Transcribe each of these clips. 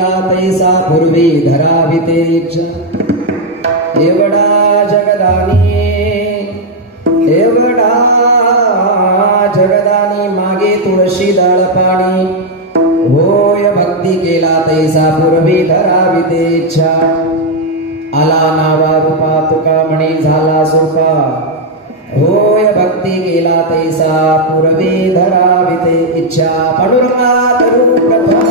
केला तैसा पूर्वी धरावितेच एवढा जगदानी मागे तुळशी डाळ पाणी होय भक्ती केला तैसा पूर्वी धरावितेच्छा आला नावा रूपा तुका म्हणे झाला सोपा होय भक्ती केला तैसा पूर्वी धराविते इच्छा पांडुरंगा करू प्रथमा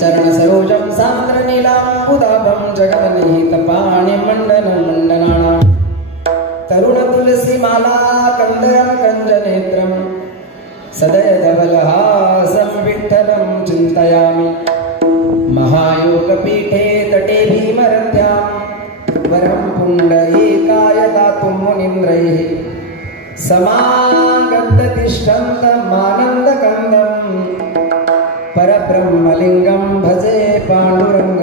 चरण सरोजम सान्द्र नीलांबुदाभं जगन्नीत पाणि मंडनं मंडनाना तरुण तुलसी माला कंदयं कंजनेत्रं सदय धवलहासं विठ्ठलं चिन्तयामि महायोग पीठे तटे भीमरथ्यां वरं पुण्डरीकाय दातुं मुनीन्द्रैः समागततिष्ठन्तमानन्दकन्दम् परब्रह्मलिंगं भजे पांडुरंग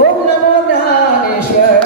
ओम नमो ज्ञानेश्वराय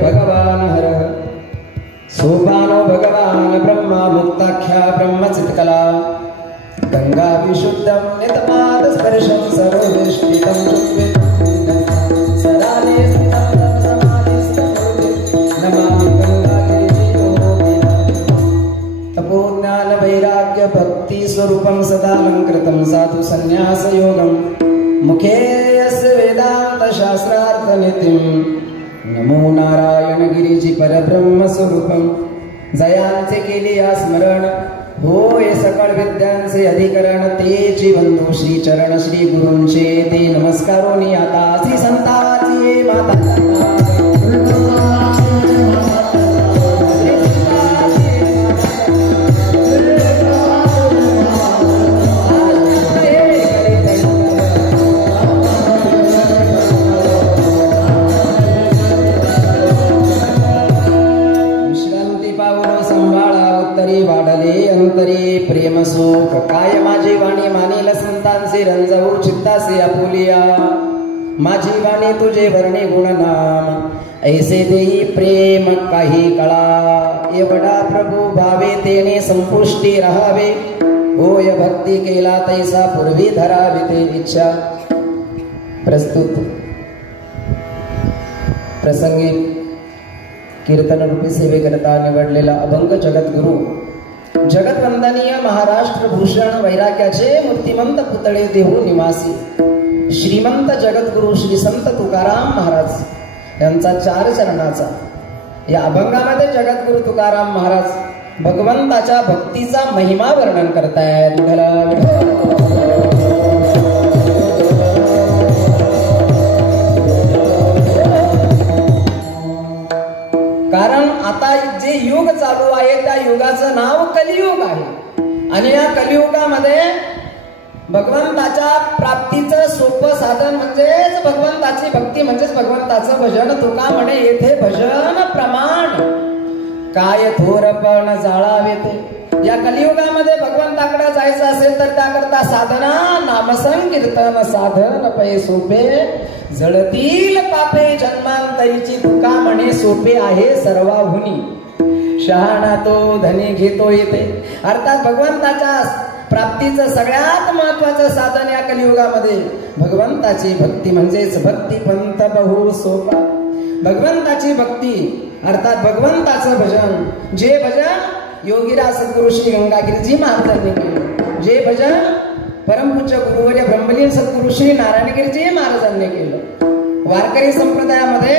भगवान हर सोपानो भगवान ब्रह्मा मुक्ताख्या ब्रह्मचित्कला गंगा विशुद्धं नितपाद स्पर्शं सर्वदृष्टितं सदाने नमामि तपो ज्ञान वैराग्य भक्ति स्वरूपं सदालंकृतं साधु संन्यास योगं मुखे यस्य वेदांत शास्त्रार्थ नित्यं नमो नारायण गिरीजी परब्रह्म स्वरूपम जयांचे केले स्मरण होय सकळ विद्यांचे अधिकरण तेची बंधू श्री चरण श्री गुरूंचे ते नमस्कारोनी आता श्री संताची माता अंतरी प्रेम सुख काय माझी वाणी मानिल संतांचे रंजवू चित्तासे आपुलिया माझी वाणी तुझे वर्णे गुणनाम ऐसे देई प्रेम काही कळा एवढा प्रभू भावे तेने संपुष्टी राहावे होय भक्ती केला तैसा पूर्वी धराविते इच्छा प्रस्तुत प्रसंगी कीर्तन रूपी सेवेकरता निवडलेला अभंग जगद्गुरु जगतवंदनीय महाराष्ट्र भूषण वैराग्याचे मूर्तिमंत पुतळे देहू निवासी श्रीमंत जगद्गुरु श्री संत तुकाराम महाराज यांचा 4 चरणाचा या अभंगामध्ये जगद्गुरु तुकाराम महाराज भगवंताच्या भक्तीचा महिमा वर्णन करतायत. कारण आता जे युग चालू आहे त्या युगाचं नाव कलियुग कलियुगामध्ये भगवंताच्या प्राप्तीचं सोपं साधन म्हणजेच भगवंताची भक्ती, म्हणजेच भगवंताचं भजन. तुका म्हणे येथे भजन प्रमाण काय थोरपण जाळावे ते. या कलियुगामध्ये भगवंताकडे जायचं असेल तर त्याकरता साधना नामसंकीर्तन साधन पै सोपे जळतील पापे जन्मांतरीची. तुका म्हणे सोपे आहे सर्वाहुनी, शहाणा तो धनी घेतो येते. अर्थात भगवंताच्या प्राप्तीचं सगळ्यात महत्वाचं साधन या कलियुगामध्ये भगवंताची भक्ती, म्हणजेच भक्ती पंथ बहु सोपा. भगवंताची भक्ती अर्थात भगवंताचं भजन. जे भजन योगीराज सद्गुरु श्री गंगागिरीजी महाराजांनी केलं, जे भजन परमपूज्य गुरुवर्य ब्रह्मलीन सद्गुरु श्री नारायणगिरीजी महाराजांनी केलं. वारकरी संप्रदायामध्ये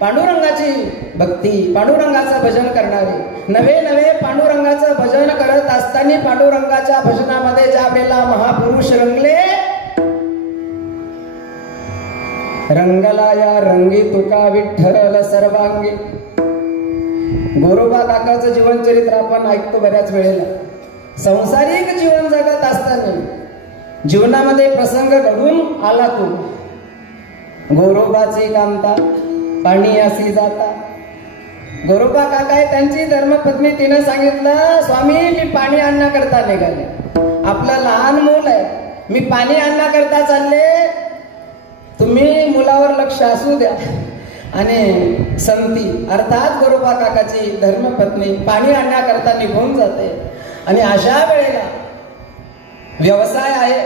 पांडुरंगाची भक्ती, पांडुरंगाचं भजन करणारे नवे नवे पांडुरंगाचं भजन करत असताना पांडुरंगाच्या भजनामध्ये ज्या वेळेला महापुरुष रंगले, रंगला या रंगी तुका विठ्ठल सर्वांगी. गोरोबा काकाचं जीवन चरित्र आपण ऐकतो बऱ्याच वेळेला. संसारिक जीवन जगत असताना जीवनामध्ये प्रसंग घडून आला तो. गोरोबाची कांता पाणी असी जाता. गोरोबा काका आहे त्यांची धर्मपत्नी, तिने सांगितलं स्वामी मी पाणी आणण्याकरता निघाले, आपलं लहान मूल आहे, मी पाणी आणण्याकरता चालले, तुम्ही मुलावर लक्ष असू द्या. आणि संती अर्थात गोरोबा काकाची धर्मपत्नी पाणी आणण्याकरता निघून जाते. आणि अशा वेळेला व्यवसाय आहे,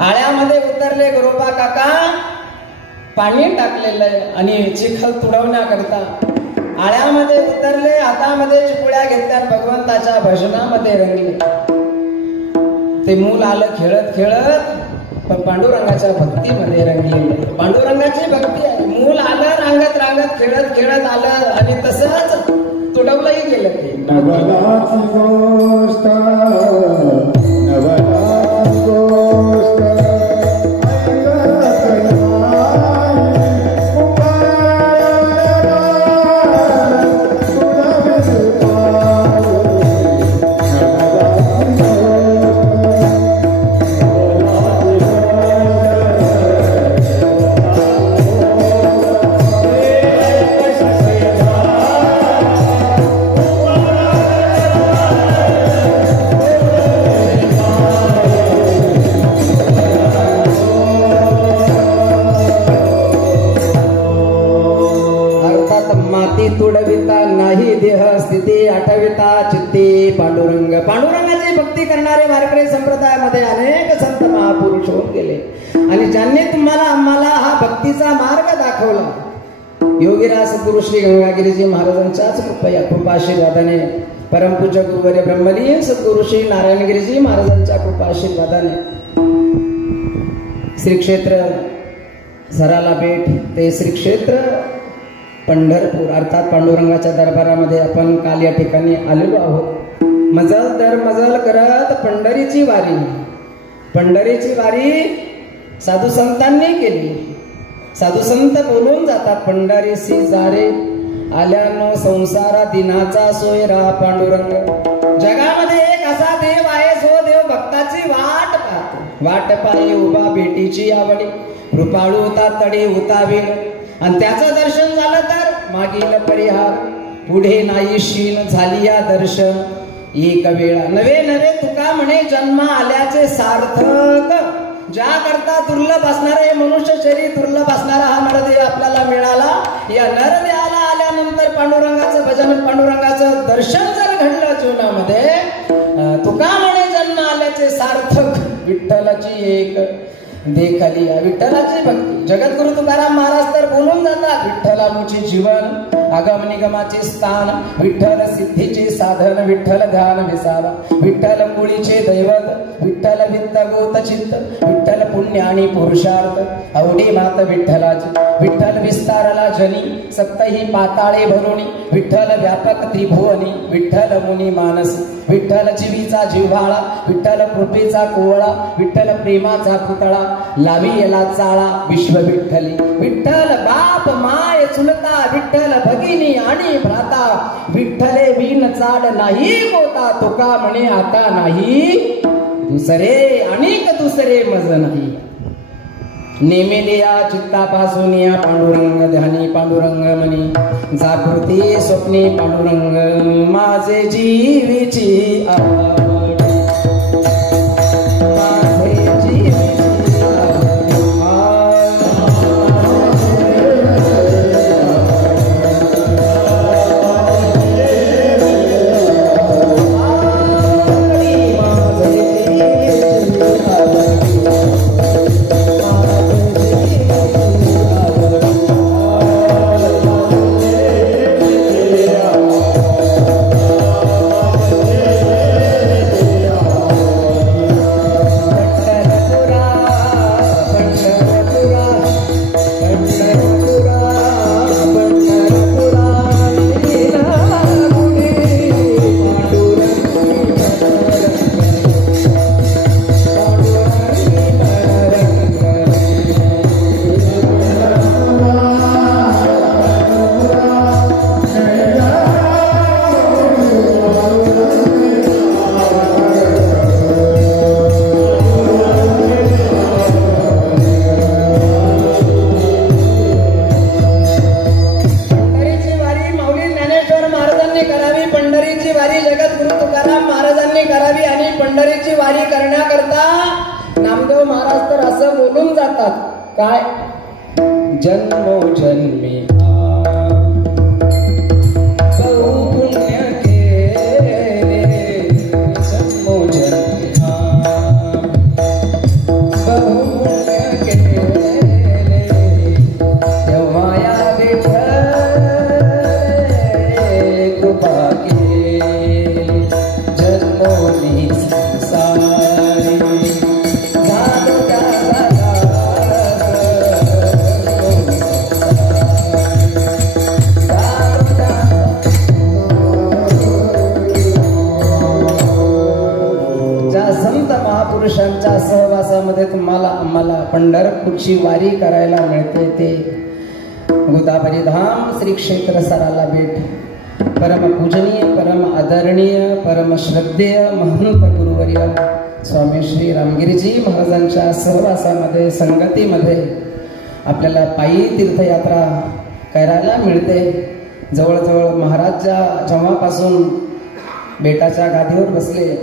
आळ्यामध्ये उतरले गोरोबा काका, पाणी टाकलेलं आहे आणि चिखल तुडवण्याकरता आळ्यामध्ये उतरले, हातामध्ये चिपुळ्या घेतल्या, भगवंताच्या भजनामध्ये रंगले. ते मूल आलं खेळत खेळत, पण पांडुरंगाच्या भक्तीमध्ये रंगले. पांडुरंगाची भक्ती आहे. मूल आलं रांगत रांगत खेळत खेळत आलं आणि तसंच तुडवलंही गेलं. ते तुडविता नाही देह स्थिती आठविता चित्ती पांडुरंग. पांडुरंगाची भक्ती करणारे वारकरी संप्रदायामध्ये अनेक संत महापुरुष होऊन गेले आणि ज्यांनी तुम्हाला आम्हाला हा भक्तीचा मार्ग दाखवला. योगीराज सद्गुरु श्री गंगागिरीजी महाराजांच्याच कृपाशीर्वादाने, परमपूज्य गुरुवर्य ब्रह्मलीन सद्गुरु श्री नारायणगिरीजी महाराजांच्या कृपाशीर्वादाने श्री क्षेत्र झराला भेट ते श्री क्षेत्र पंढरपूर अर्थात पांडुरंगाच्या दरबारामध्ये आपण काल या ठिकाणी आलेलो आहोत. मजल दर मजल करत पंढरीची वारी, पंढरीची वारी साधू संतांनी केली. साधू संत बोलून जातात, पंढरीसी जारे आल्यानो संसारा दिनाचा सोयरा पांडुरंग. जगामध्ये एक असा देव आहे जो देव भक्ताची वाट पाहतो. वाट पाही उभा भेटीची आवडी, कृपाळू होता तडे होता वेळ, आणि त्याचं दर्शन झालं तर मागील परिहार, पुढे नाही शीन झाली या दर्शन एक वेळा. नवे नवे तुका म्हणे जन्म आल्याचे सार्थक. ज्या करता दुर्लभ असणारा हे मनुष्य शरीर, दुर्लभ असणारा हा नरदेह आपल्याला मिळाला, या नरदेहाला आल्यानंतर पांडुरंगाचं भजन, पांडुरंगाचं दर्शन जर घडलं जीवनामध्ये, तुका म्हणे जन्म आल्याचे सार्थक. विठ्ठलाची एक देखली विठ्ठलाची भक्ती. जगद्गुरु तुकाराम महाराज तर बोलून जातात, विठ्ठला मुची जीवन आगम निगमाचे स्थान, विठ्ठल सिद्धीचे साधन, विठ्ठल ध्यान विसावा, विठ्ठल मुळीचे दैवत, विठ्ठल वित्त गोत चित्त, विठ्ठल पुण्य आणि पुरुषार्थ, अवडी मात विठ्ठलाची, विठ्ठल विस्तारला जनी सप्तही पाताळे भरुणी, विठ्ठल व्यापक त्रिभुवनी, विठ्ठल मुनी मानस, विठ्ठल जीवीचा जिव्हाळा, विठ्ठल कृपेचा कोवळा, विठ्ठल प्रेमाचा पुतळा, लावी याला चाळा विश्व विठ्ठली, विठ्ठल बाप माय चुलता, विठ्ठल भगिनी आणि भ्राता विठ्ठले बिन चाड नाही होता तुका म्हणे आता नाही दुसरे अनेक दुसरे मज नाही नेमिलिया चित्तापासून या पांडुरंग ध्यानी पांडुरंग मनी जागृती स्वप्नी पांडुरंग माझे जीवीची आवड काय जन्मोजन्मी बहु पुण्य केले जन्मोजन्मी बहु पुण्य केले तेव्हा या विठ्ठले कृपा केली जन्मोनी संसारी झालो त्याचा महापुरुषांच्या सहवासामध्ये तुम्हाला आम्हाला पंढरपूरची वारी करायला मिळते ते गोदावरी धाम श्री क्षेत्र सराला भेट परम पूजनीय परम आदरणीय परम श्रद्धेय महंत गुरुवर्य स्वामी श्री रामगिरीजी महाराजांच्या सहवासामध्ये संगतीमध्ये आपल्याला पायी तीर्थयात्रा करायला मिळते जवळजवळ महाराज जेव्हापासून बेटाच्या गादीवर बसले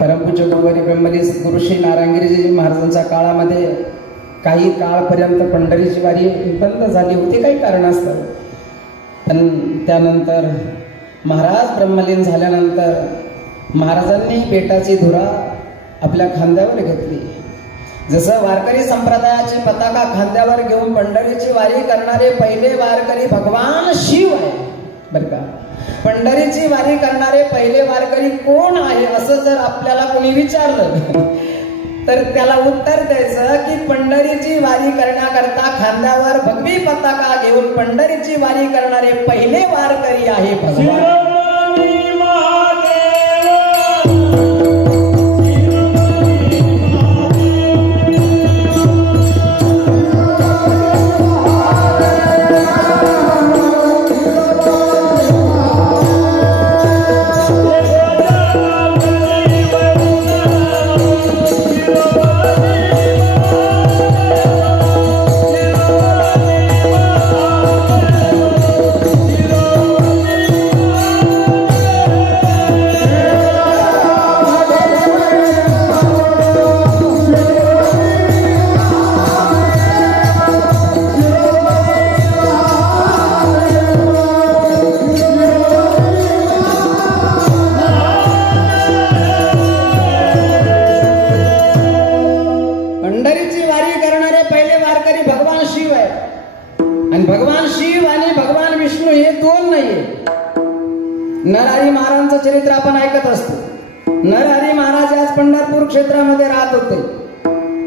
परमपूज्य गुरुवारी ब्रह्मलीस गुरु श्री नारायणगिरीजी महाराजांच्या काळामध्ये काही काळपर्यंत पंढरीची वारी बंद झाली होती काही कारणास्तव पण त्यानंतर महाराज ब्रह्मलीन झाल्यानंतर महाराजांनी बेटाची धुरा आपल्या खांद्यावर घेतली जसं वारकरी संप्रदायाची पताका खांद्यावर घेऊन पंढरीची वारी करणारे पहिले वारकरी भगवान शिव आहे बरं का पंढरीची वारी करणारे पहिले वारकरी कोण आहे असं जर आपल्याला कोणी विचारलं तर त्याला उत्तर द्यायचं की पंढरीची वारी करण्याकरता खांद्यावर भगवी पताका घेऊन पंढरीची वारी करणारे पहिले वारकरी आहे भगवान नरहरी महाराजांचं चरित्र आपण ऐकत असतो नरहरी महाराज आज पंढरपूर क्षेत्रामध्ये राहत होते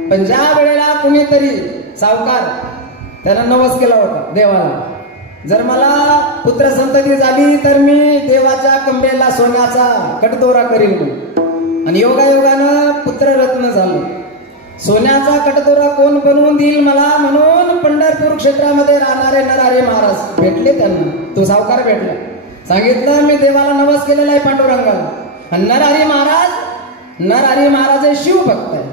पण ज्या वेळेला कुणीतरी सावकार त्याला नवस केला होता देवाला जर मला पुत्र संतती झाली तर मी देवाच्या कंबरेला सोन्याचा कटदोरा करीन आणि योगायोगानं पुत्ररत्न झालं सोन्याचा कटदोरा कोण बनवून देईल मला, म्हणून पंढरपूर क्षेत्रामध्ये राहणारे नरहरी महाराज भेटले त्यांना. तो सावकार भेटला, सांगितलं मी देवाला नवस केलेला आहे पांडुरंगाला. आणि नरहरी महाराज हे शिवभक्त आहे.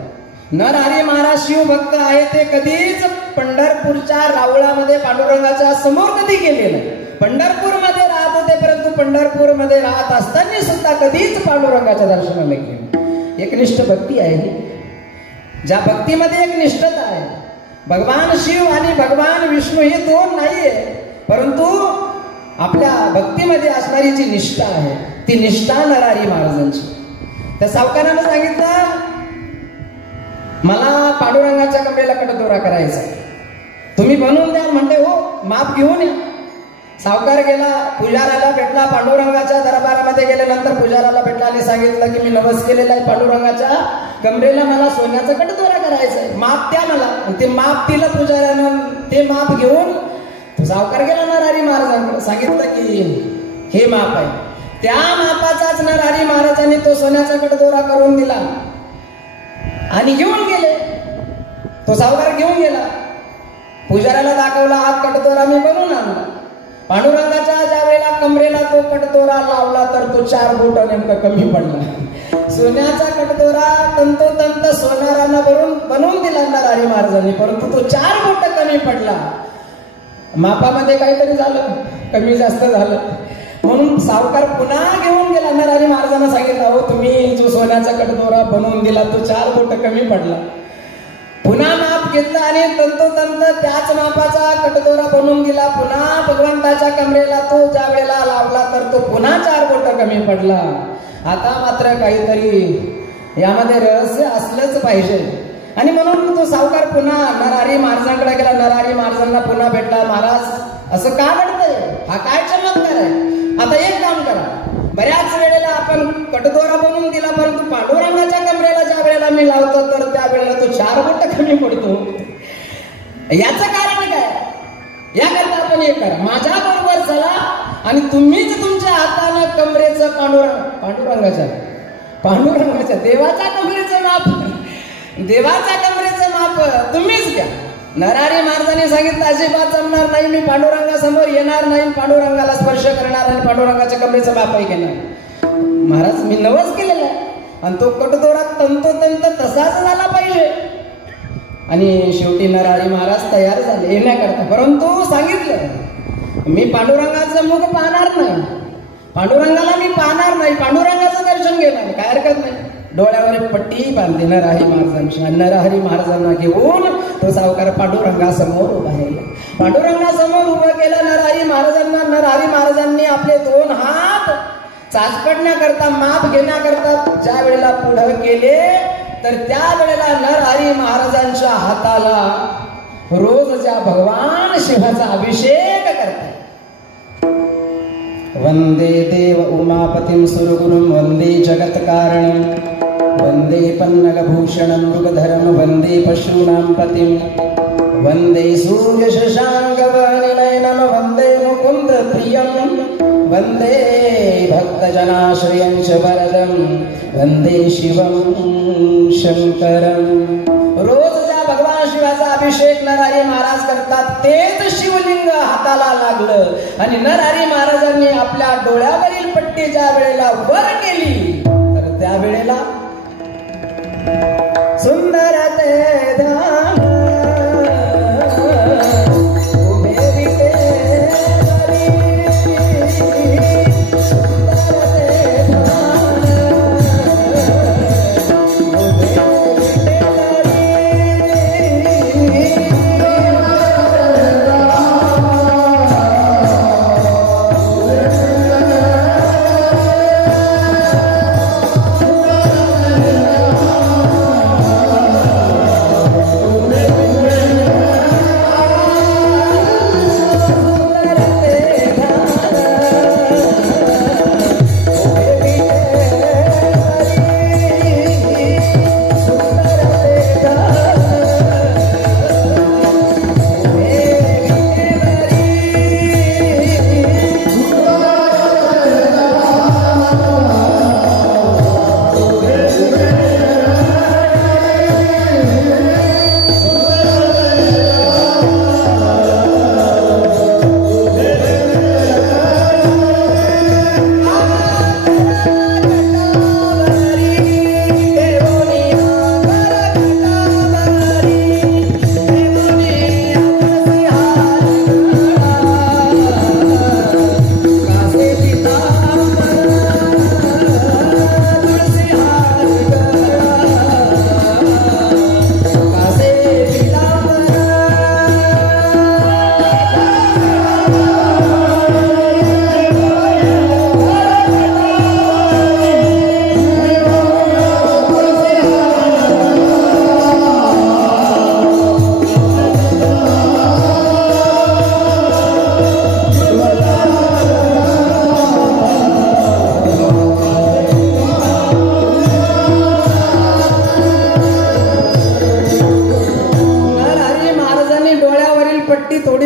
नरहरी महाराज शिवभक्त आहे, ते कधीच पंढरपूरच्या रावळामध्ये पांडुरंगाच्या समोर कधी गेले नाही. पंढरपूरमध्ये राहत होते, परंतु पंढरपूरमध्ये राहत असताना सुद्धा कधीच पांडुरंगाच्या दर्शनाला गेले. एकनिष्ठ भक्ती आहे. ज्या भक्तीमध्ये एक निष्ठता आहे. भगवान शिव आणि भगवान विष्णू हे दोन नाहीये, परंतु आपल्या भक्तीमध्ये असणारी जी निष्ठा आहे ती निष्ठा नरहरी महाराजांची. त्या सावकारानं सांगितलं मला पांडुरंगाच्या कमरेला कटदोरा करायचा, तुम्ही बनवून द्या. म्हणले हो, माप घेऊन या. सावकार गेला, पुजाराला भेटला, पांडुरंगाच्या दरबारामध्ये गेल्यानंतर पुजाराला भेटला आणि सांगितलं की मी नवस केलेला आहे पांडुरंगाच्या कमरेला मला सोन्याचा कटदोरा करायचा आहे, माप द्या मला. ते माप दिलं पुजाऱ्यानं. ते माप घेऊन तो सावकार गेला नरहरी महाराजांकडे, सांगितलं की हे माप आहे. त्या मापाचाच नरहरी महाराजांनी तो सोन्याचा कटदोरा करून दिला आणि घेऊन गेले. तो सावकार घेऊन गेला, पुजाऱ्याला दाखवला हा कटदोरा मी बनवून आणला. पांडुरंगाच्या ज्या वेळेला कमरेला तो कटदोरा लावला तर तो 4 बोट नेमका कमी पडला. सोन्याचा कटदोरा तंतोतंत सोनारानं बनवून दिला नरहरी महाराजांनी, परंतु तो 4 बोट कमी पडला. मापामध्ये काहीतरी झालं, कमी जास्त झालं. म्हणून सावकार पुन्हा घेऊन गेला. नरहरी महाराजांना सांगितलं हो तुम्ही जो सोन्याचा कटदोरा बनवून दिला तो 4 बोट कमी पडला. पुन्हा माप घेतलं आणि तंतोतंत त्याच मापाचा कटदोरा बनवून दिला. पुन्हा भगवंताच्या कमरेला तो ज्या वेळेला लावला तर तो पुन्हा 4 बोट कमी पडला. आता मात्र काहीतरी यामध्ये रहस्य असलंच पाहिजे. आणि म्हणून तो सावकार पुन्हा नरहरी महाराजांकडे गेला. नरहरी महाराजांना पुन्हा भेटला. महाराज असं का घडतंय, हा काय चमत्कार आहे. आता एक काम करा, बऱ्याच वेळेला आपण कटदोरा बनवून दिला, परंतु पांडुरंगाच्या कमरेला ज्या वेळेला मी लावतो तर त्या वेळेला तो 4 बोट कमी पडतो. याचं कारण काय. याकरता आपण एक करा, माझ्या बरोबर चला आणि तुम्हीच तुमच्या हातानं कमरेचं पांडुरंगाच्या देवाच्या कमरेचं माप, देवाच्या कमरेचं माप तुम्हीच घ्या. नरहरी महाराजांनी सांगितलं अजिबात जमणार नाही, मी पांडुरंगासमोर येणार नाही, पांडुरंगाला स्पर्श करणार आणि पांडुरंगाच्या कमरेचं मापही घेणार. महाराज मी नवस केलेला आहे आणि तो कटदोरा तंतोतंत तसाच झाला पाहिजे. आणि शेवटी नरहरी महाराज तयार झाले येण्याकरता, परंतु सांगितलं मी पांडुरंगाचं मुख पाहणार नाही, पांडुरंगाला मी पाहणार नाही, पांडुरंगाचं दर्शन घेणार, काय हरकत नाही. डोळ्यावर पट्टी बांधली नरहरी महाराजांची. नरहरी महाराजांना घेऊन तो सावकार पांडुरंगासमोर उभा राहिला. पांडुरंगासमोर उभं केलं नरहरी महाराजांना. नरहरी महाराजांनी आपले 2 हात चाचपडण्याकरता, माप घेण्याकरता ज्या वेळेला पुढे केले तर त्या वेळेला नरहरी महाराजांच्या हाताला रोज ज्या भगवान शिवाचा अभिषेक करतात. वंदे देव उमापतिं सुरगुरुं वंदे जगत्कारणं वंदे पन्नगभूषणं मृगधरं वंदे पशूनां पतिं वंदे सूर्यशशाङ्कवर्णनयनं वंदे मुकुन्द प्रियं वंदे भक्तजनाश्रयं च वरदं वंदे शिवं शंकरं. रोज ज्या भगवान शिवाचा अभिषेक नरहरी महाराज करतात तेच शिवलिंग हाताला लागलं आणि नरहरी महाराजांनी आपल्या डोळ्यावरील पट्टी ज्या वेळेला वर केली तर त्या वेळेला सुंदर ते धाम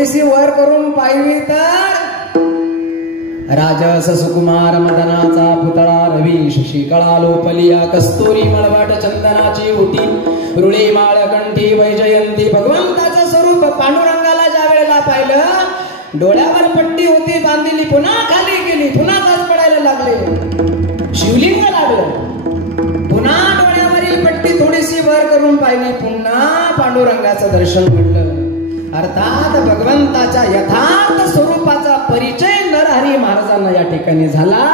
थोडीशी वर करून पाहिली तर राजस सुकुमार मदनाचा पुतळा रवी शशी कळा लोपलिया कस्तुरी मळवट चंदनाची उटी रुळी माळ कंठी वैजयंती भगवंताचं स्वरूप पांडुरंगाला ज्या वेळेला पाहिलं डोळ्यावर पट्टी होती बांधलेली पुन्हा खाली गेली पुन्हा तास पडायला लागले शिवलिंग लागलं पुन्हा डोळ्यावरील पट्टी थोडीशी वर करून पाहिली पुन्हा पांडुरंगाचं दर्शन घडलं अर्थात भगवंताच्या यथार्थ स्वरूपाचा परिचय नरहरी महाराजांना या ठिकाणी झाला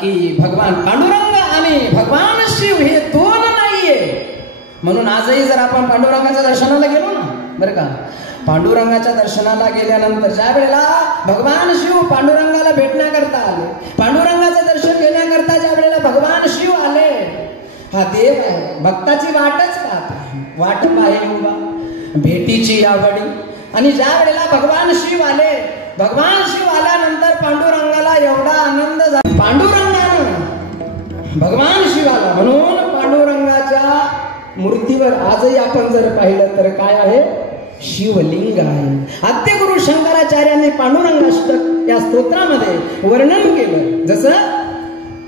की भगवान पांडुरंग आणि भगवान शिव हे दोन नाहीये म्हणून आजही जर आपण पांडुरंगाच्या दर्शनाला गेलो ना बरं का पांडुरंगाच्या दर्शनाला गेल्यानंतर ज्या वेळेला भगवान शिव पांडुरंगाला भेटण्याकरता आले पांडुरंगाचं दर्शन घेण्याकरता ज्या वेळेला भगवान शिव आले हा देव आहे भक्ताची वाटच पाहत वाट पाहे उभा भेटीची आवडी आणि ज्या वेळेला भगवान शिव आल्यानंतर पांडुरंगाला एवढा आनंद झाला पांडुरंगानं भगवान शिवाला म्हणून पांडुरंगाच्या मूर्तीवर आजही आपण जर पाहिलं तर काय आहे शिवलिंग आहे आद्यगुरु शंकराचार्यांनी पांडुरंगाष्टक या स्तोत्रामध्ये वर्णन केलं जसं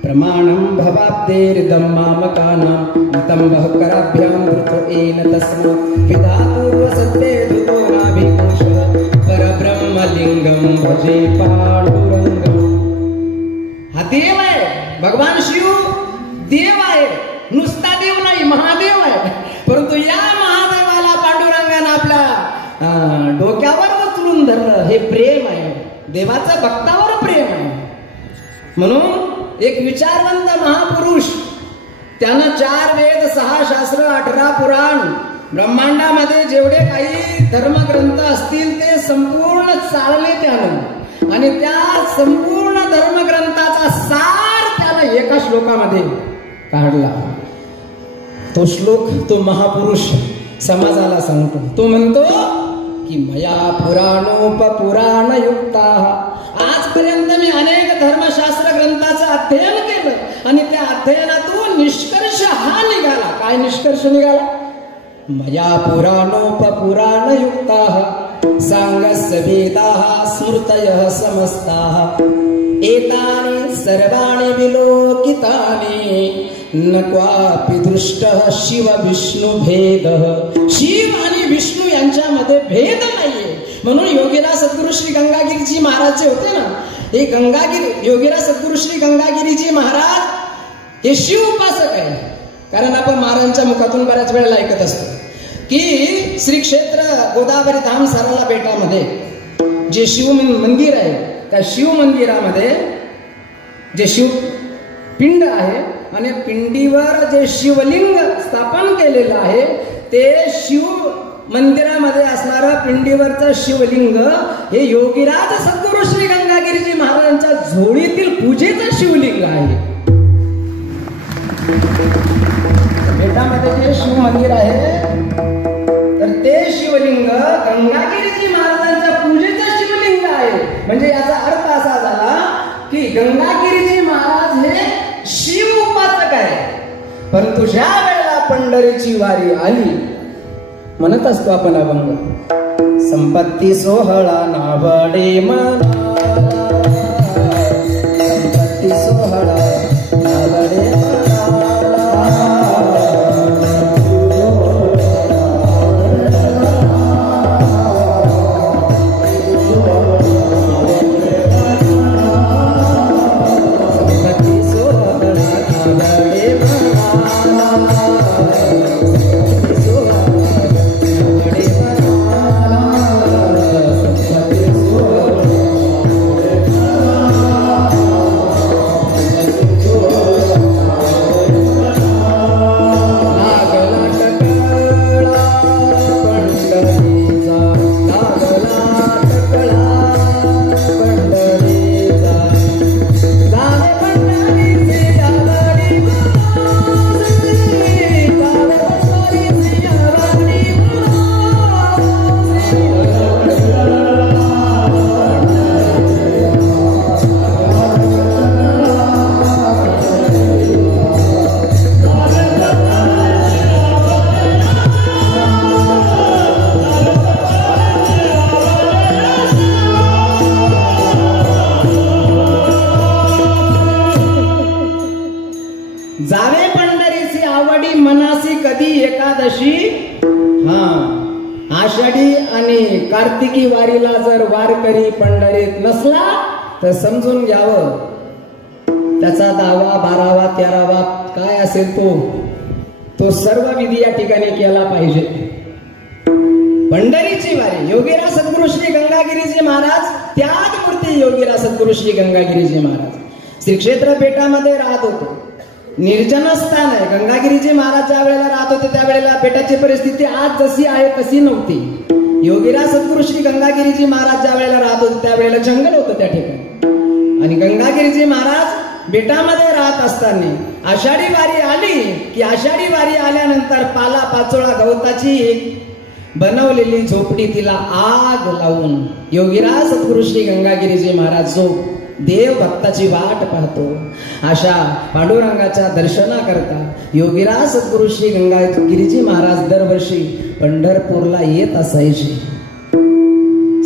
प्रमाणं भवाब्देर्दं मामकानां नितंबः कराभ्यां धृतो येन तस्म विधातु सत्ते धृतो नाभिकोशः परब्रह्मलिंगं भजे पांडुरंगं हा देव आहे भगवान शिव देव आहे नुसता देव नाही महादेव आहे परंतु या महादेवाला पांडुरंगाने आपल्या डोक्यावर उचलून धरलं हे प्रेम आहे देवाचं भक्तावर प्रेम आहे म्हणून एक विचारवंत महापुरुष त्यानं 4 वेद 6 शास्त्र 18 पुराण ब्रह्मांडामध्ये जेवढे काही धर्मग्रंथ असतील ते संपूर्ण चालले त्यानं आणि त्या संपूर्ण धर्मग्रंथाचा सार त्यानं एका श्लोकामध्ये काढला तो श्लोक तो महापुरुष समाजाला सांगतो तो म्हणतो की मया पुराणोपपुराण युक्ता आजपर्यंत मी अनेक धर्मशास्त्र ग्रंथाचं अध्ययन केलं आणि त्या अध्ययनातून निष्कर्ष हा निघाला काय निष्कर्ष निघाला मया पुराणोपपुराण युक्ता सांगस्य वेदाः स्मृतयः समस्ताः एतानि सर्वाणि विलोकितानि न क्वापि दृष्टः शिव विष्णु भेदः शिव आणि विष्णू यांच्यामध्ये भेद नाहीये म्हणून योगीराज सद्गुरु श्री गंगागिरीजी महाराज जे होते ना हे योगीराज सद्गुरु श्री गंगागिरीजी महाराज हे शिव उपासक आहे कारण आपण महाराजांच्या मुखातून बऱ्याच वेळेला ऐकत असतो की श्री क्षेत्र गोदावरी धाम सरला बेटामध्ये जे शिव मंदिर आहे त्या शिव मंदिरामध्ये जे शिव पिंड आहे आणि पिंडीवर जे शिवलिंग स्थापन केलेलं आहे ते शिव मंदिरामध्ये असणारं पिंडीवरचं शिवलिंग हे योगीराज सद्गुरु श्री गंगागिरीजी महाराजांच्या झोळीतील पूजेचं शिवलिंग आहे बेटामध्ये जे शिव मंदिर आहे तर ते शिवलिंग गंगागिरीजी महाराजांच्या पूजेचं शिवलिंग आहे म्हणजे याचा अर्थ असा झाला की गंगागिरीजी महाराज हे शिव उपासक आहे परंतु ज्या वेळेला पंढरीची वारी आली म्हणत असतो आपण अभंग संपत्ती सोहळा नावडे मनाला संपत्ती सोहळा नावडे मासी कधी एकादशी, हा आषाढी आणि कार्तिकी वारीला जर वारकरी पंढरीत नसला तर समजून घ्यावं त्याचा 10वा 12वा 13वा काय असेल तो सर्व विधी या ठिकाणी केला पाहिजे. पंढरीची वारी योगीराज सद्गुरु श्री गंगागिरीजी महाराज, त्यागमूर्ती योगीराज सद्गुरु श्री गंगागिरीजी महाराज श्री क्षेत्र बेटामध्ये राहत होते. निर्जन स्थान आहे. गंगागिरीजी महाराज ज्या वेळेला राहत होते त्यावेळेला बेटाची परिस्थिती आज जशी आहे तशी नव्हती. योगीराज सद्गुरु श्री गंगागिरीजी महाराज ज्या वेळेला राहत होते त्यावेळेला जंगल होतं त्या ठिकाणी. आणि गंगागिरीजी महाराज बेटामध्ये राहत असताना आषाढी वारी आली की आषाढी वारी आल्यानंतर पाला पाचोळा गवताची बनवलेली झोपडी तिला आग लावून योगीराज सद्गुरु श्री गंगागिरीजी महाराज जो देव भक्ताची वाट पाहतो अशा पांडुरंगाच्या दर्शनाकरता योगीराज सद्गुरु श्री गंगागिरीजी महाराज दरवर्षी पंढरपूरला येत असायचे.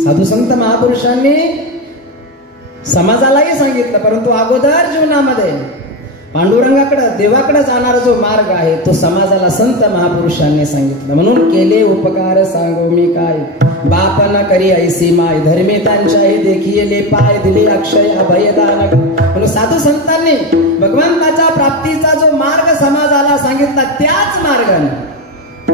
साधू संत महापुरुषांनी समाजालाही सांगितलं, परंतु अगोदर जीवनामध्ये पांडुरंगाकडे देवाकडे जाणारा जो मार्ग आहे तो समाजाला संत महापुरुषांनी सांगितलं. म्हणून केले उपकार सांगो मी काय, बाप न करी ऐसी माय, धर्मी त्यांच्याही देखिले पाय, दिले अक्षय अभयदान. म्हणून साधू संतांनी भगवंताच्या प्राप्तीचा जो मार्ग समाजाला सांगितला त्याच मार्गाने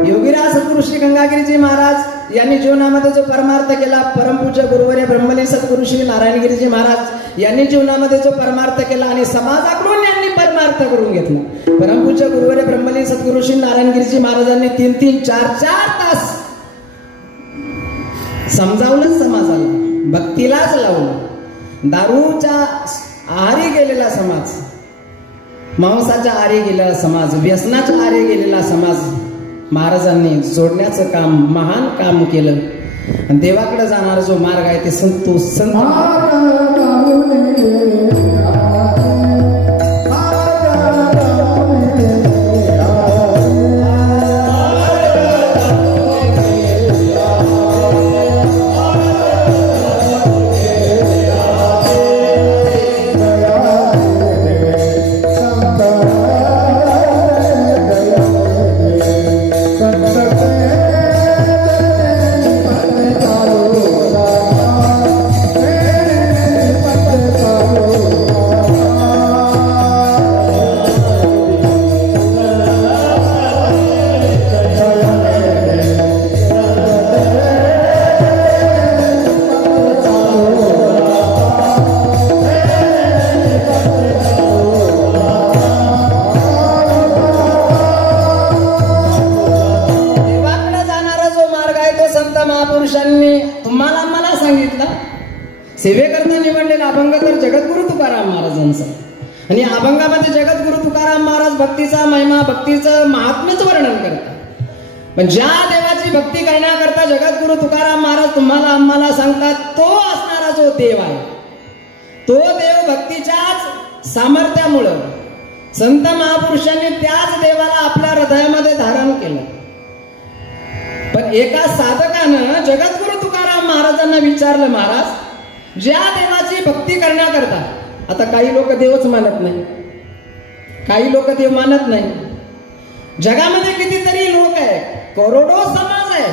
योगीराज सद्गुरु श्री गंगागिरीजी महाराज यांनी जीवनामध्ये जो परमार्थ केला, परमपूज्य गुरुवर्य ब्रह्मलीन सद्गुरु श्री नारायणगिरीजी महाराज यांनी जीवनामध्ये जो परमार्थ केला आणि समाजाकडून यांनी परमार्थ करून घेतला. परमपूज्य गुरुवर्य ब्रह्मलीन सद्गुरु श्री नारायणगिरीजी महाराजांनी 3-3, 4-4 तास समजावलं समाजाला, भक्तीलाच लावलं. दारूच्या आहारी गेलेला समाज, मांसाच्या आहारी गेलेला समाज, व्यसनाच्या आहारी गेलेला समाज महाराजांनी जोडण्याचं काम, महान काम केलं. आणि देवाकडे जाणारा जो मार्ग आहे ते संत सेवेकरता निवडलेला अभंग तर जगद्गुरु तुकाराम महाराजांचा. आणि अभंगामध्ये जगद्गुरु तुकाराम महाराज भक्तीचा महिमा, भक्तीचं महात्म्याचं वर्णन करतात. पण ज्या देवाची भक्ती करण्याकरता जगद्गुरु तुकाराम महाराज तुम्हाला आम्हाला सांगतात तो असणारा जो देव आहे, तो देव भक्तीच्याच सामर्थ्यामुळं संत महापुरुषांनी त्याच देवाला आपल्या हृदयामध्ये धारण केलं. पण एका साधकानं जगद्गुरु तुकाराम महाराजांना विचारलं, महाराज ज्या देवाची भक्ती करण्याकरता, आता काही लोक देवच मानत नाही, काही लोक देव मानत नाही. जगामध्ये कितीतरी लोक आहे, करोडो समाज आहे,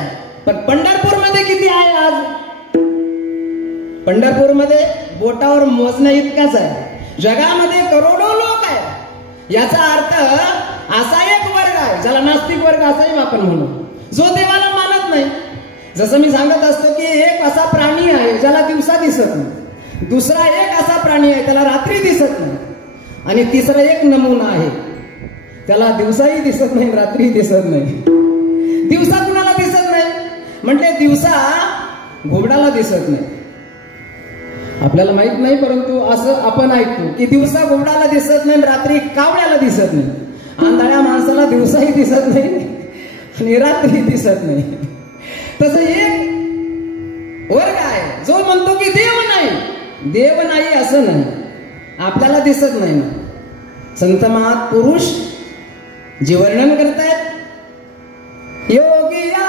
पण पंढरपूरमध्ये किती आहे आज? पंढरपूरमध्ये बोटावर मोजण्या इतकाच आहे. जगामध्ये करोडो लोक आहे. याचा अर्थ असा एक वर्ग आहे ज्याला नास्तिक वर्ग असाही आपण म्हणू, जो देवाला मानत नाही. जसं मी सांगत असतो की एक असा प्राणी आहे ज्याला दिवसा दिसत नाही, दुसरा एक असा प्राणी आहे त्याला रात्री दिसत नाही, आणि तिसरा एक नमुना आहे त्याला दिवसाही दिसत नाही, रात्री दिसत नाही. दिवसा कुणाला दिसत नाही म्हणजे दिवसा घोबडाला दिसत नाही. आपल्याला माहित नाही, परंतु असं आपण ऐकतो की दिवसा घोबडाला दिसत नाही, रात्री कावळ्याला दिसत नाही. आंधळ्या माणसाला दिवसाही दिसत नाही आणि रात्री दिसत नाही. तसं एक वर्ग आहे जो म्हणतो की देव नाही, देव नाही असं नाही, आपल्याला दिसत नाही ना. संत महापुरुष जे वर्णन करतायत, योगिया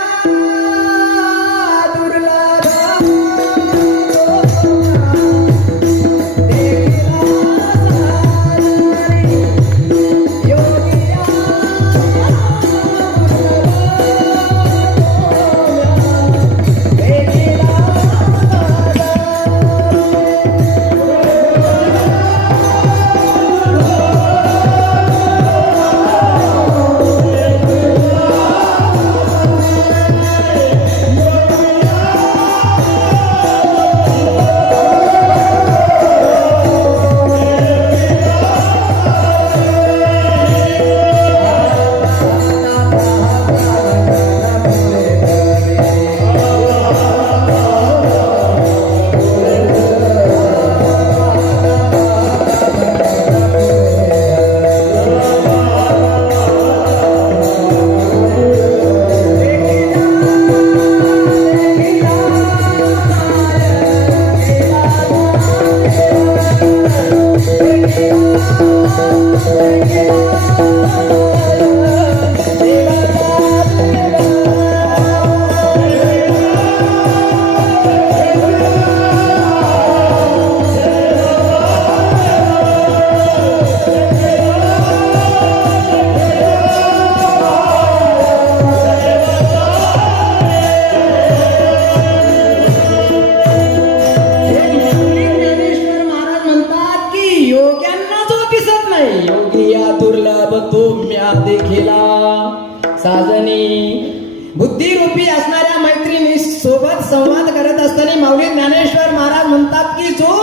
बुद्धिरूपी असणाऱ्या मैत्रिणी सोबत संवाद करत असताना माऊली ज्ञानेश्वर महाराज म्हणतात की जो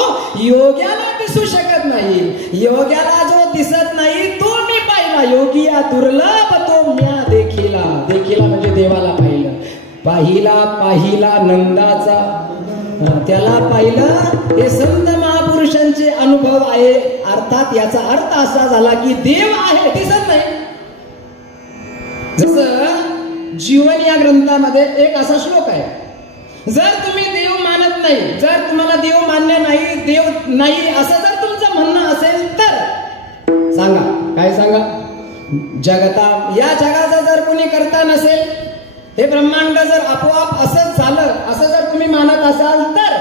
योग्याला दिसू शकत नाही, योग्याला जो दिसत नाही तो मी पाहिला, योगी या दुर्लभ तो म्या देखिला. देखिला म्हणजे देवाला पाहिलं, पाहिला नंदाचा, त्याला पाहिलं. हे संत महापुरुषांचे अनुभव आहे. अर्थात याचा अर्थ असा झाला की देव आहे, दिसत नाही. जसं जीवन या ग्रंथामध्ये एक असा श्लोक आहे, जर तुम्ही देव मानत नाही, जर तुम्हाला देव मान्य नाही, देव नाही असं जर तुमचं म्हणणं असेल तर सांगा, काय सांगा? जगता, या जगाचा जर कोणी करता नसेल, हे ब्रह्मांड जर आपोआप असंच झालं असं जर तुम्ही मानत असाल तर,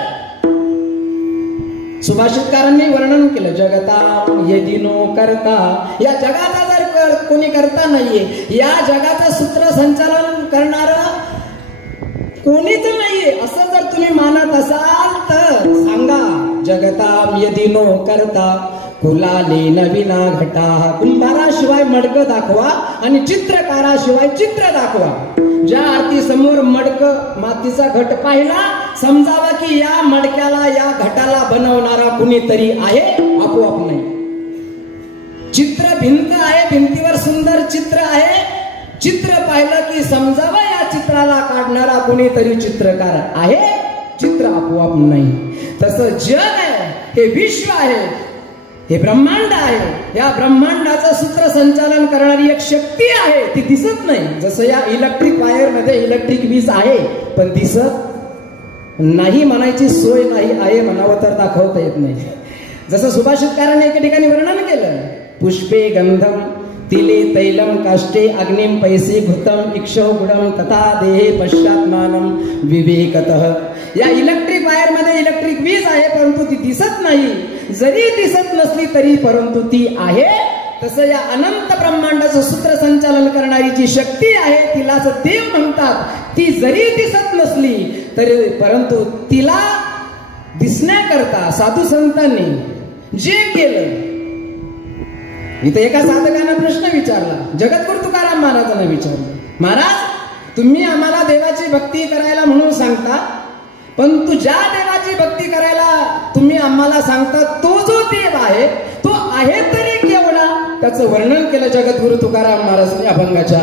सुभाषितकारांनी वर्णन केलं, जगता यदिनो करता, या जगाचा जर कोणी करता नाहीये, या जगाचं सूत्रसंचालन करणार कोणीच नाहीये असं जर तुम्ही मानत असाल तर सांगा, जगता यदिनो करता कुलाले नविना घटा. कुंभाराशिवाय मडकं दाखवा आणि चित्रकाराशिवाय चित्र दाखवा. ज्या आरती समोर मडक मातीचा घट पाहिला, समजावा की या मडक्याला, या घटाला बनवणारा कुणीतरी आहे, आपोआप नाही. चित्र भिंत आहे, भिंतीवर सुंदर चित्र आहे, चित्र पाहिलं की समजावा या चित्राला काढणारा कोणीतरी चित्रकार आहे, चित्र आपोआप नाही. तसं जग आहे, हे विश्व आहे, हे ब्रह्मांड आहे, या ब्रह्मांडाचं सूत्रसंचालन करणारी एक शक्ती आहे, ती दिसत नाही. जसं या इलेक्ट्रिक वायर मध्ये इलेक्ट्रिक वीज आहे पण दिसत नाही, म्हणायची सोय नाही, आहे म्हणावं तर दाखवता येत नाही. जसं सुभाषितकाराने एके ठिकाणी वर्णन केलं, पुष्पे गंधम तिले तैलम काष्टे अग्निम पैसे घृतम इक्षौगुणम तथा देहे पश्चात्मानम विवेकतः. या इलेक्ट्रिक वायर मध्ये इलेक्ट्रिक वीज आहे परंतु ती दिसत नाही, जरी दिसत नसली तरी परंतु ती आहे. तसं या अनंत ब्रह्मांडाचं सूत्रसंचालन करणारी जी शक्ती आहे तिलाच देव म्हणतात. ती जरी दिसत नसली तरी परंतु तिला दिसण्याकरता साधू संतांनी जे केलं. इथे एका साधकानं प्रश्न विचारला, जगद्गुरु तुकाराम महाराजांना विचारलं, महाराज तुम्ही आम्हाला देवाची भक्ती करायला म्हणून सांगता, पण तू ज्या देवाची भक्ती करायला तुम्ही आम्हाला सांगता तो जो देव आहे तो आहे तरी केवढा, त्याचं वर्णन केलं जगद्गुरु तुकाराम महाराजांनी अभंगाच्या.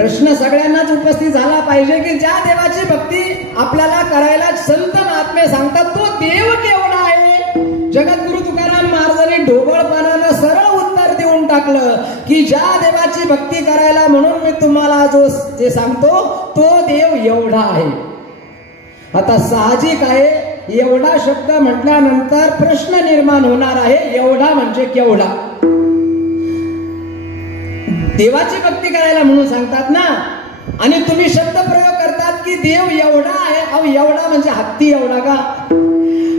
प्रश्न सगळ्यांनाच उपस्थित झाला पाहिजे की ज्या देवाची भक्ती आपल्याला करायला संत महात्मे सांगतात तो देव केवढा आहे. जगद्गुरु तुकाराम महाराजांनी ढोबळपणानं सरळ उत्तर देऊन टाकलं की ज्या देवाची भक्ती करायला म्हणून मी तुम्हाला जे सांगतो तो देव एवढा आहे. आता साहजिक आहे, एवढा शब्द म्हटल्यानंतर प्रश्न निर्माण होणार आहे, एवढा म्हणजे केवढा. देवाची भक्ती करायला म्हणून सांगतात ना, आणि तुम्ही शब्द प्रयोग करतात की देव एवढा आहे. अहो एवढा म्हणजे हत्ती एवढा का,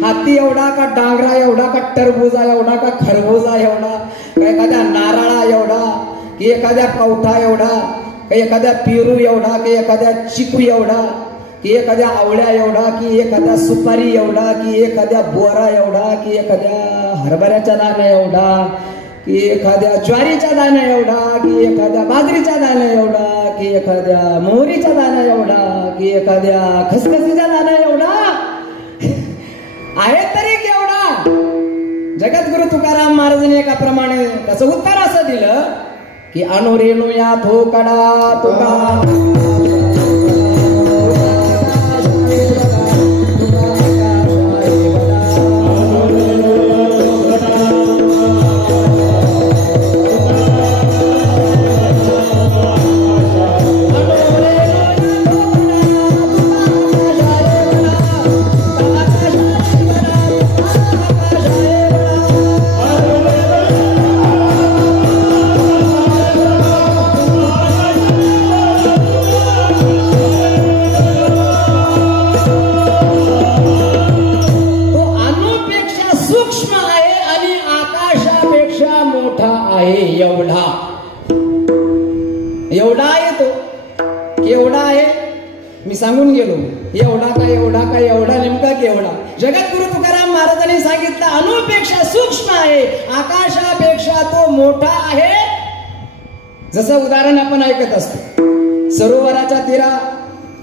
हत्ती एवढा का, डांगरा एवढा का, टरबुजा एवढा का, खरबुजा एवढा का, एखाद्या नारळा एवढा की एखाद्या कवठा एवढा का, एखाद्या पेरू एवढा की एखाद्या चिकू एवढा की एखाद्या आवळ्या एवढा की एखाद्या सुपारी एवढा की एखाद्या बोरा एवढा की एखाद्या हरभऱ्याच्या दाण्या एवढा की एखाद्या ज्वारीच्या दाण्या एवढा की एखाद्या बाजरीच्या दाण्या एवढा की एखाद्या मोहरीच्या दाण्या एवढा की एखाद्या खसखसीच्या दाण्या एवढा आहे तरी केवढा. जगद्गुरु तुकाराम महाराजांनी एका प्रमाणे त्याचं उत्तर असं दिलं की अनुरेणू या थोकडा तुका एवढा आहे. तो केवढा आहे मी सांगून गेलो. एवढा का एवढा का एवढा नेमका केवढा. जगद्गुरु तुकाराम महाराजांनी सांगितलं अणुपेक्षा सूक्ष्म आहे, आकाशापेक्षा तो मोठा आहे. जसं उदाहरण आपण ऐकत असतो, सरोवराच्या तीरा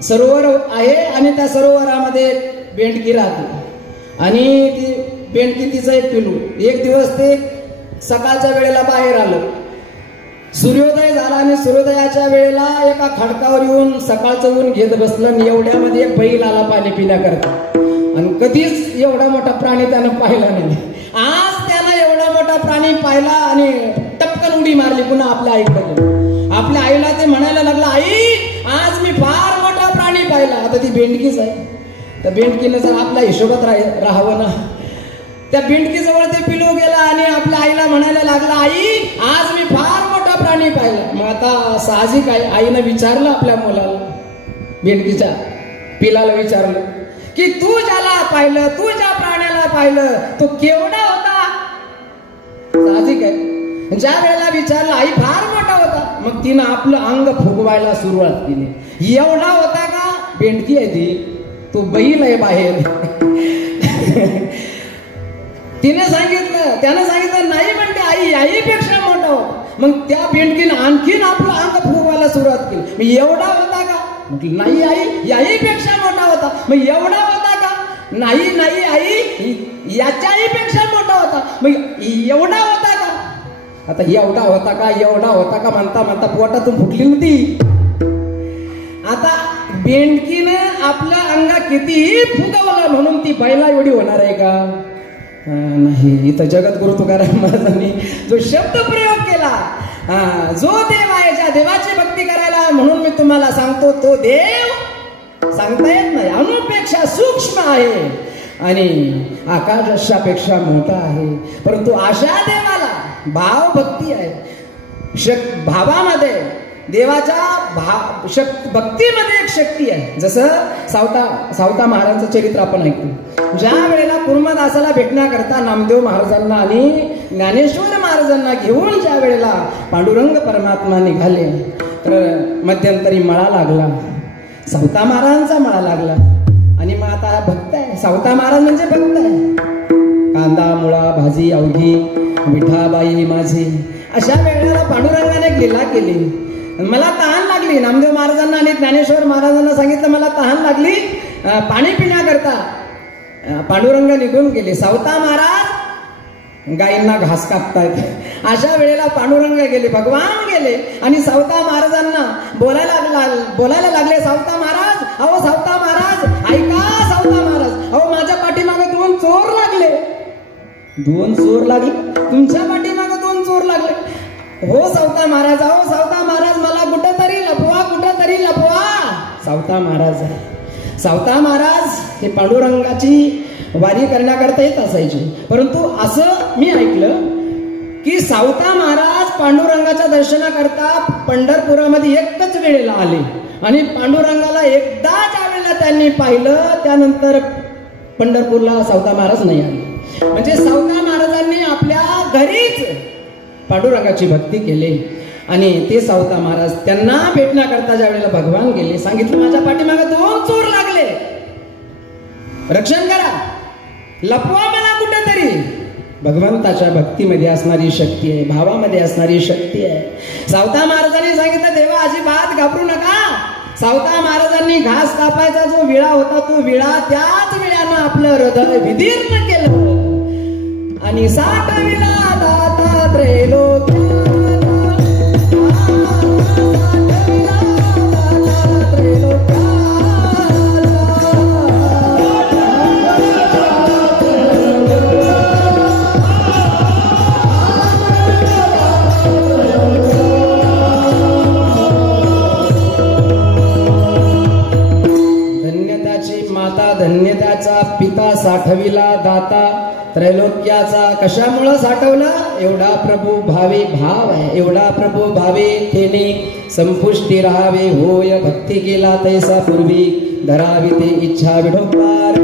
सरोवर आहे आणि त्या सरोवरामध्ये बेंडकी राहते आणि ती बेंडकी तिचं एक पिलू. एक दिवस ते सकाळच्या वेळेला बाहेर आलं, सूर्योदय झाला आणि सूर्योदयाच्या वेळेला एका खडकावर येऊन सकाळचं ऊन घेत बसलं आणि एवढ्यामध्ये एक बैल आला पाणी पिण्याकरता. आणि कधीच एवढा मोठा प्राणी त्यानं पाहिला नाही. आज त्यानं एवढा मोठा प्राणी पाहिला आणि टपकन उडी मारली पुन्हा आपल्या आईकडे. आपल्या आईला ते म्हणायला लागला, आई आज मी फार मोठा प्राणी पाहिला. आता ती बेंडकीच आहे, तर बेंडकीनं जर आपल्या हिशोबात राहावं ना. त्या बेंडकीजवळ ते पिलू गेला आणि आपल्या आईला म्हणायला लागला, आई आज मी फार मोठा प्राणी पाहिला. मग आता साहजिक आहे, आईनं विचारलं आपल्या मुलाला, बेंडकीच्या पिलाला विचारलं की तू ज्याला पाहिलं, तू ज्या प्राण्याला पाहिलं तो केवढा होता. साहजिक आहे, ज्या वेळेला विचारलं आई फार मोठा होता, मग तिनं आपलं अंग फुगवायला सुरुवात केली. एवढा होता का, बेंडकी आहे ती, तो बैल आहे बाहेर. त्यानं सांगितलं नाही म्हणते आई आईपेक्षा मोठा होता. मग त्या बेंडकीनं आणखीन आपलं अंग फुगवायला सुरुवात केली. एवढा होता का, म्हटलं नाही आई आईपेक्षा मोठा होता. मग एवढा होता का, नाही नाही आई याच्या आईपेक्षा मोठा होता. मग एवढा होता का. आता एवढा होता का म्हणता म्हणता पोटातून फुटली होती. आता बेंडकीनं आपल्या अंगा कितीही फुगवलं म्हणून ती बैला एवढी होणार आहे का, नाही. इथं जगद्गुरु तुकाराम महाराजांनी जो शब्द प्रयोग केला, जो देव आहे, ज्या देवाची भक्ती करायला म्हणून मी तुम्हाला सांगतो तो देव सांगता येत नाही, अणुपेक्षा सूक्ष्म आहे आणि आकाशापेक्षा मोठा आहे. परंतु अशा देवाला भाव भक्ती आहे. भावामध्ये देवाच्या भक्तीमध्ये एक शक्ती आहे. जसं सावता महाराजांचं चरित्र आपण ऐकतो. ज्या वेळेला कुर्मदासाला भेटण्याकरता नामदेव महाराजांना आणि ज्ञानेश्वर महाराजांना घेऊन ज्या वेळेला पांडुरंग परमात्मा निघाले, तर मध्यंतरी मळा लागला, सावता महाराजांचा मळा लागला. आणि मग आता हा भक्त आहे, सावता महाराज म्हणजे भक्त आहे. कांदा मुळा भाजी अवघी विठाबाई माझी, अशा वेळेला पांडुरंगाने लीला केली. मला तहान लागली. नामदेव महाराजांना आणि ज्ञानेश्वर महाराजांना सांगितलं मला तहान लागली, पाणी पिण्याकरता. पांडुरंग निघून गेले. सावता महाराज गायींना घास कापतायत अशा वेळेला पांडुरंग गेले, भगवान गेले आणि सावता महाराजांना बोलायला लागले. सावता महाराज, अहो सावता महाराज, ऐका सावता महाराज, अहो माझ्या पाठीमागे 2 चोर लागले. 2 चोर लागले? तुमच्या पाठीमागे 2 चोर लागले? हो सावता महाराज, अहो सावता महाराज, मला कुठेतरी लपवा, कुठेतरी लपवा. सावता महाराज हे पांडुरंगाची वारी करण्याकरता येत असायचे. परंतु असं मी ऐकलं की सावता महाराज पांडुरंगाच्या दर्शनाकरता पंढरपुरामध्ये एकच वेळेला आले आणि पांडुरंगाला एकदा ज्या वेळेला त्यांनी पाहिलं त्यानंतर पंढरपूरला सावता महाराज नाही आले. म्हणजे सावता महाराजांनी आपल्या घरीच पांडुरंगाची भक्ती केली आणि ते सावता महाराज त्यांना भेटण्याकरता ज्या वेळेला भगवान गेले, सांगितलं माझ्या पाठीमागे 2 चोर लागले, रक्षण करा, लपवा मला कुठेतरी. भगवंताच्या भक्तीमध्ये असणारी शक्ती आहे, भावामध्ये असणारी शक्ती आहे. सावता महाराजांनी सांगितलं देवा अजिबात घाबरू नका. सावता महाराजांनी घास कापायचा जो विळा होता तो विळा त्याच विळ्यानं आपलं हृदय विदीर्ण केलं आणि साठविला दाता त्रैलोक्याला. धन्यताचा पिता साठविला दाता त्रैलोक्याचा. कशामुळं साठवला? एवढा प्रभू भावे भाव आहे, एवढा प्रभू भावे तेने संपुष्टी राहावे. होय भक्ती केला तैसा पूर्वी धरावी ते इच्छा विडोपार.